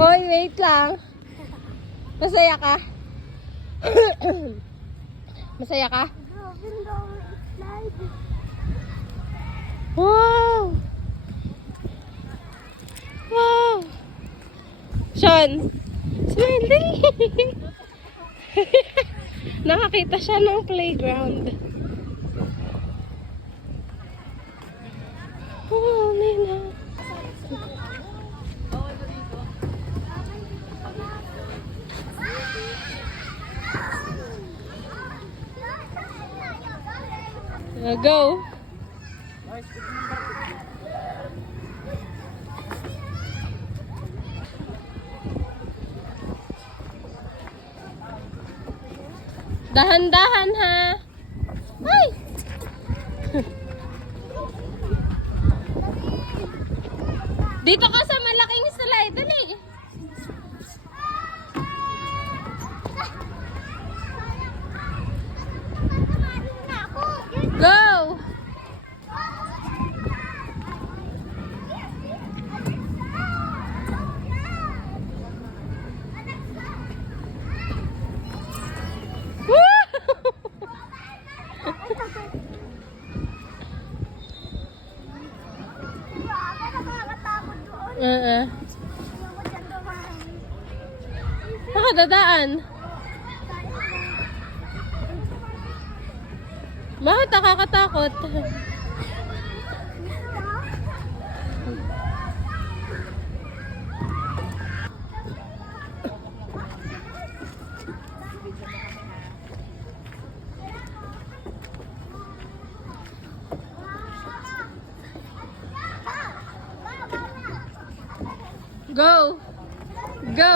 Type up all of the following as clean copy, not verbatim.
Hoy, wait lang. Masaya ka? Masaya ka? Wow! Wow! Sean! Smile, dali! Nakakita siya ng playground. Oh, Nina. Go! Dahan-dahan ha! Ay! Dito ka sa malaking slide, dali! Go! Nakadadaan. Bakit nakakatakot? Go! Go!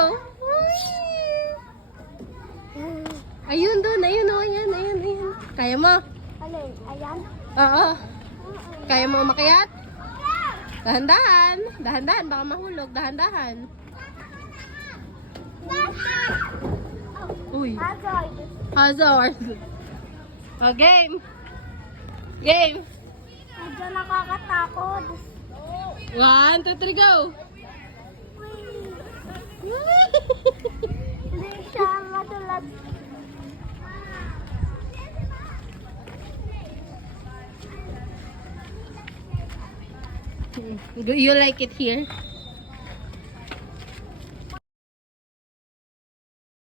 Ayun doon, ayun o, ayan. Kaya mo? Alin? Ayan? Oo. Kaya mo umakyat? Dahan-dahan. Dahan-dahan, baka mahulog. Dahan-dahan. Uy. Hazard. Hazard. O, game. Game. Medyo nakakatakot. 1, 2, 3, go! Hindi siya matulad. You like it here?